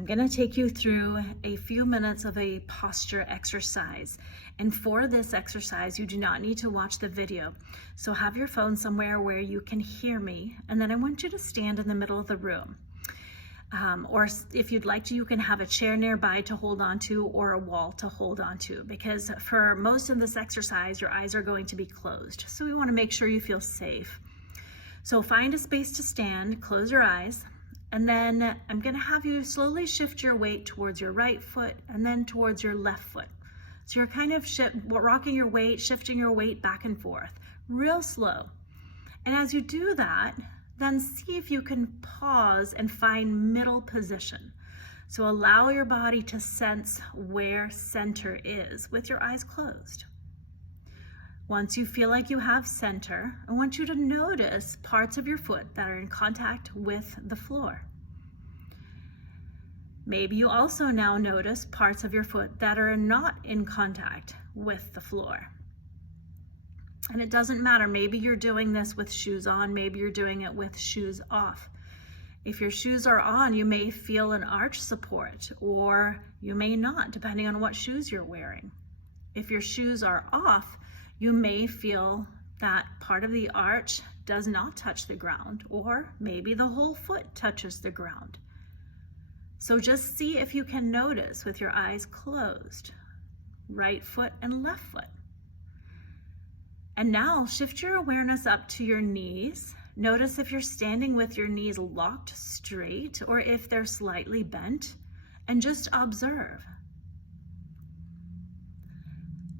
I'm going to take you through a few minutes of a posture exercise. And for this exercise, you do not need to watch the video. So have your phone somewhere where you can hear me. And then I want you to stand in the middle of the room. Or if you'd like to, you can have a chair nearby to hold on to or a wall to hold on to, because for most of this exercise, your eyes are going to be closed. So we want to make sure you feel safe. So find a space to stand, close your eyes. And then I'm going to have you slowly shift your weight towards your right foot and then towards your left foot. So you're kind of rocking your weight, shifting your weight back and forth, real slow. And as you do that, then see if you can pause and find middle position. So allow your body to sense where center is with your eyes closed. Once you feel like you have center, I want you to notice parts of your foot that are in contact with the floor. Maybe you also now notice parts of your foot that are not in contact with the floor. And it doesn't matter, maybe you're doing this with shoes on, maybe you're doing it with shoes off. If your shoes are on, you may feel an arch support, or you may not, depending on what shoes you're wearing. If your shoes are off, you may feel that part of the arch does not touch the ground, or maybe the whole foot touches the ground. So just see if you can notice with your eyes closed, right foot and left foot. And now shift your awareness up to your knees. Notice if you're standing with your knees locked straight or if they're slightly bent, and just observe.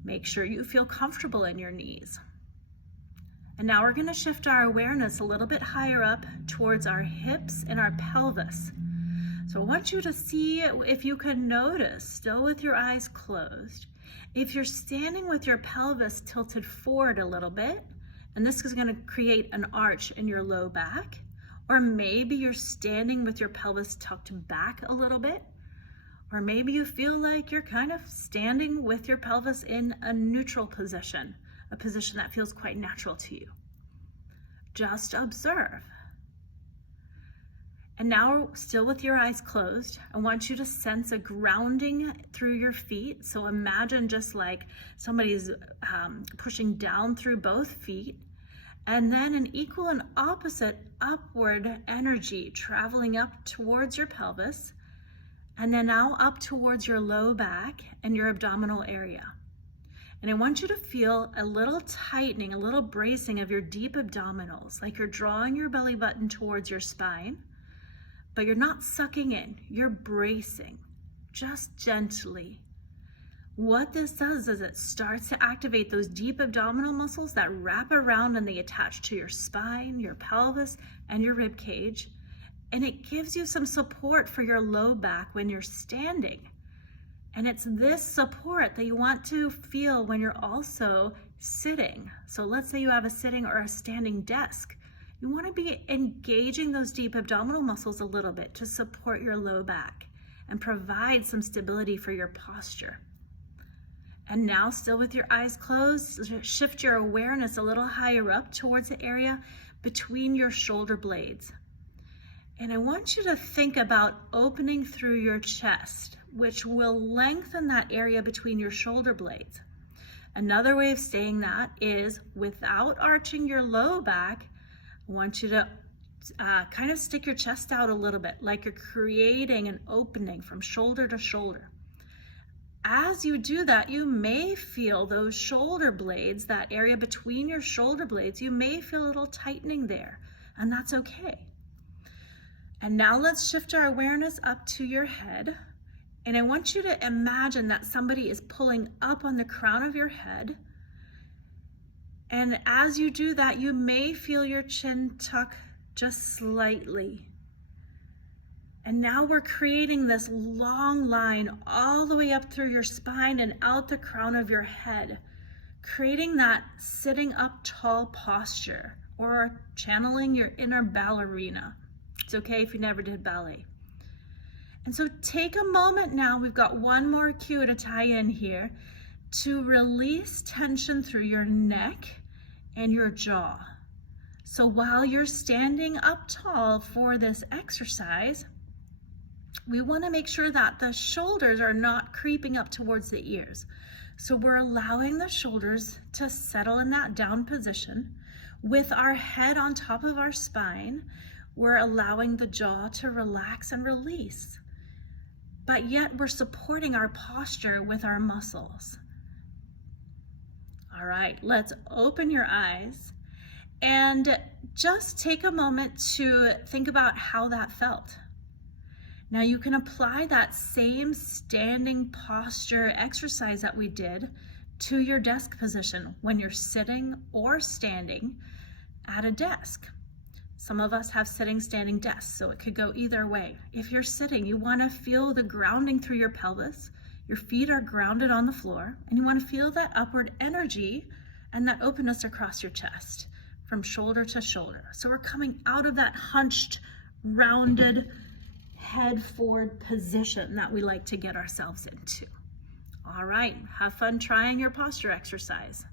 Make sure you feel comfortable in your knees. And now we're going to shift our awareness a little bit higher up towards our hips and our pelvis. So I want you to see if you can notice, still with your eyes closed, if you're standing with your pelvis tilted forward a little bit, and this is going to create an arch in your low back, or maybe you're standing with your pelvis tucked back a little bit, or maybe you feel like you're kind of standing with your pelvis in a neutral position, a position that feels quite natural to you. Just observe. And now, still with your eyes closed, I want you to sense a grounding through your feet. So imagine just like somebody's pushing down through both feet, and then an equal and opposite upward energy traveling up towards your pelvis, and then now up towards your low back and your abdominal area. And I want you to feel a little tightening, a little bracing of your deep abdominals, like you're drawing your belly button towards your spine, but you're not sucking in, you're bracing, just gently. What this does is it starts to activate those deep abdominal muscles that wrap around and they attach to your spine, your pelvis, and your rib cage. And it gives you some support for your low back when you're standing. And it's this support that you want to feel when you're also sitting. So let's say you have a sitting or a standing desk. You want to be engaging those deep abdominal muscles a little bit to support your low back and provide some stability for your posture. And now, still with your eyes closed, shift your awareness a little higher up towards the area between your shoulder blades. And I want you to think about opening through your chest, which will lengthen that area between your shoulder blades. Another way of saying that is, without arching your low back, I want you to kind of stick your chest out a little bit, like you're creating an opening from shoulder to shoulder. As you do that, you may feel those shoulder blades, that area between your shoulder blades, you may feel a little tightening there, and that's okay. And now let's shift our awareness up to your head. And I want you to imagine that somebody is pulling up on the crown of your head. And as you do that, you may feel your chin tuck just slightly. And now we're creating this long line all the way up through your spine and out the crown of your head, creating that sitting up tall posture, or channeling your inner ballerina. It's okay if you never did ballet. And so take a moment now, we've got one more cue to tie in here, to release tension through your neck and your jaw. So while you're standing up tall for this exercise, we want to make sure that the shoulders are not creeping up towards the ears. So we're allowing the shoulders to settle in that down position. With our head on top of our spine, we're allowing the jaw to relax and release. But yet we're supporting our posture with our muscles. All right, let's open your eyes and just take a moment to think about how that felt. Now you can apply that same standing posture exercise that we did to your desk position when you're sitting or standing at a desk. Some of us have sitting, standing desks, so it could go either way. If you're sitting, you want to feel the grounding through your pelvis. Your feet are grounded on the floor, and you want to feel that upward energy and that openness across your chest from shoulder to shoulder. So we're coming out of that hunched, rounded, head forward position that we like to get ourselves into. All right, have fun trying your posture exercise.